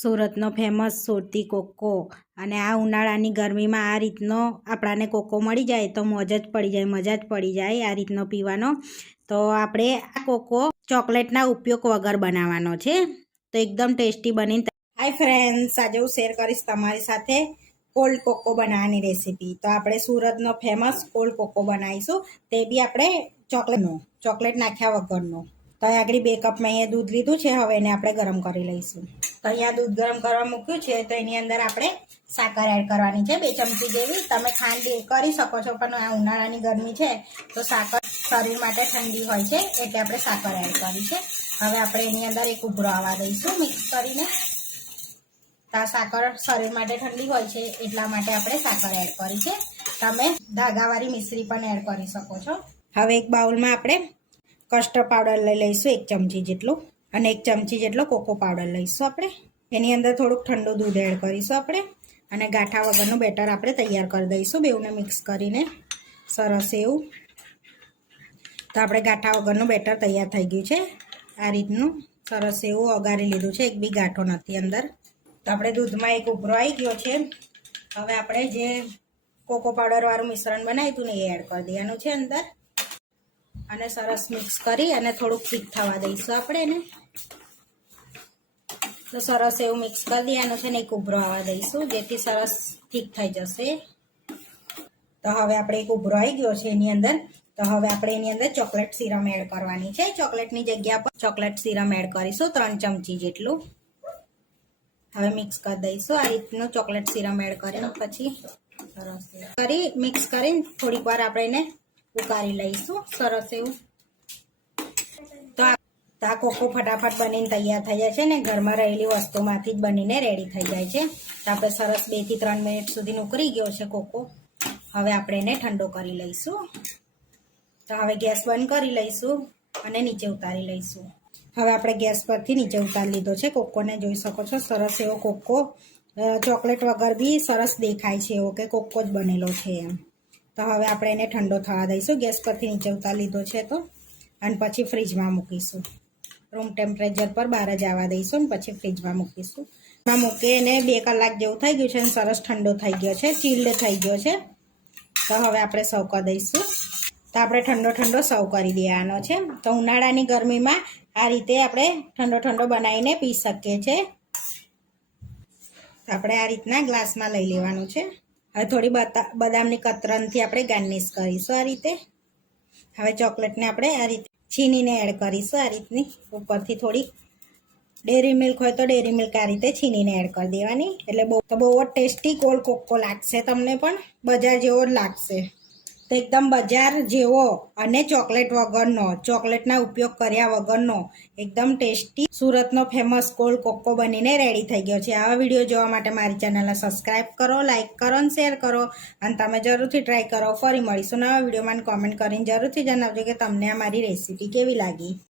સુરતનો ફેમસ સુરતી કોકો અને આ ઉનાળાની ગરમીમાં આ રીતનો આપણાને કોકો મળી જાય તો મોજ જ પડી જાય, મજા જ પડી જાય આ રીતનો પીવાનો. તો આપણે આ કોકો ચોકલેટના ઉપયોગ વગર બનાવવાનો છે, તો એકદમ ટેસ્ટી બનીને. હાય ફ્રેન્ડ્સ, આજે હું શેર કરીશ તમારી સાથે કોલ્ડ કોકો બનાવવાની રેસીપી. તો આપણે સુરતનો ફેમસ કોલ્ડ કોકો બનાવીશું, તે બી આપણે ચોકલેટ નાખ્યા વગરનો. તો આગળ 2 કપ મેં અહીંયા દૂધ લીધું છે, હવે એને આપણે ગરમ કરી લઈશું. તો અહીંયા દૂધ ગરમ કરવા મૂક્યું છે, તો એની અંદર આપણે સાકર એડ કરવાની છે 2 ચમચી જેવી. તમે ખાંડ કરી શકો છો, પણ આ ઉનાળાની ગરમી છે તો સાકર શરીર માટે ઠંડી હોય છે, એટલે આપણે સાકર એડ કરી છે. હવે આપણે એની અંદર એક ઉભરો આવવા દઈશું મિક્સ કરીને. તો સાકર શરીર માટે ઠંડી હોય છે એટલા માટે આપણે સાકર એડ કરી છે. તમે ધાગાવાળી મિશ્રી પણ એડ કરી શકો છો. હવે એક બાઉલમાં આપણે કસ્ટર્ડ પાવડર લઈ લઈશું 1 ચમચી જેટલું, અને 1 ચમચી જેટલો કોકો પાવડર લઈશું આપણે. એની અંદર થોડુંક ઠંડુ દૂધ એડ કરીશું આપણે, અને ગાંઠા વગરનું બેટર આપણે તૈયાર કરી દઈશું બેઉને મિક્સ કરીને સરસ એવું. તો આપણે ગાંઠા વગરનું બેટર તૈયાર થઈ ગયું છે. આ રીતનું સરસ એવું ઓગાળી લીધું છે, એક બી ગાંઠો નથી અંદર. તો આપણે દૂધમાં એક ઉભરો આવી ગયો છે. હવે આપણે જે કોકો પાવડરવાળું મિશ્રણ બનાવ્યું હતું ને એ એડ કરી દેવાનું છે અંદર, અને સરસ મિક્સ કરી અને થોડુંક થીક થવા દઈશું આપણે એને. તો સરસ એવું મિક્સ કરી દેવાનું છે ને એક ઉભરો આવવા દઈશું, જેથી સરસ થીક થઈ જશે. તો હવે આપણે એક ઉભરો આવી ગયો છે એની અંદર. તો હવે આપણે એની અંદર ચોકલેટ સિરમ એડ કરવાની છે. ચોકલેટની જગ્યા પર ચોકલેટ સિરમ એડ કરીશું 3 ચમચી જેટલું. હવે મિક્સ કરી દઈશું આ રીતનું ચોકલેટ સિરમ એડ કરીને પછી સરસ કરી મિક્સ કરીને થોડીક વાર આપણે એને ઉકાળી લઈશું સરસ એવું. તો આ કોકો ફટાફટ બનીને તૈયાર થઈ જાય છે ને, ઘરમાં રહેલી વસ્તુમાંથી જ બનીને રેડી થઈ જાય છે. તો આપણે સરસ 2 થી 3 મિનિટ સુધી ઉકળી ગયો છે કોકો. હવે આપણે એને ઠંડો કરી લઈશું. તો હવે ગેસ બંધ કરી લઈશું અને નીચે ઉતારી લઈશું. હવે આપણે ગેસ પરથી નીચે ઉતારી લીધો છે કોકોને, જોઈ શકો છો સરસ એવો કોકો. ચોકલેટ વગર બી સરસ દેખાય છે એવો કે કોકો જ બનેલો છે એમ. તો હવે આપણે એને ઠંડો થવા દઈશું. ગેસ પરથી નીચે ઉતારી લીધો છે તો, અને પછી ફ્રીજમાં મૂકીશું. રૂમ ટેમ્પરેચર પર બહાર જ આવવા દઈશું અને પછી ફ્રીજમાં મૂકીશું. એમાં મૂકી એને 2 કલાક જેવું થઈ ગયું છે અને સરસ ઠંડો થઈ ગયો છે, ચીલ્ડ થઈ ગયો છે. તો હવે આપણે સર્વ કરી દઈશું. તો આપણે ઠંડો સર્વ કરી દેવાનો છે. તો ઉનાળાની ગરમીમાં આ રીતે આપણે ઠંડો બનાવીને પી શકીએ છીએ. આપણે આ રીતના ગ્લાસમાં લઈ લેવાનું છે. હવે થોડી બદામની કતરનથી આપણે ગાર્નિશ કરીશું આ રીતે. હવે ચોકલેટને આપણે આ રીતે છીનીને એડ કરીશું આ રીતની. ઉપરથી થોડી ડેરી મિલ્ક હોય તો ડેરી મિલ્ક આ રીતે છીનીને એડ કરી દેવાની, એટલે બહુ જ ટેસ્ટી કોલ્ડ કોકો લાગશે. તમને પણ બજાર જેવો જ લાગશે. તો એકદમ બજાર જેવો અને ચોકલેટ વગરનો, ચોકલેટના ઉપયોગ કર્યા વગરનો એકદમ ટેસ્ટી સુરતનો ફેમસ કોલ્ડ કોકો બનીને રેડી થઈ ગયો છે. આવા વિડીયો જોવા માટે મારી ચેનલને સબસ્ક્રાઈબ કરો, લાઇક કરો અને શેર કરો, અને તમે જરૂરથી ટ્રાય કરો. ફરી મળીશું નવા વિડીયોમાં. કોમેન્ટ કરીને જરૂરથી જણાવજો કે તમને આ મારી રેસીપી કેવી લાગી.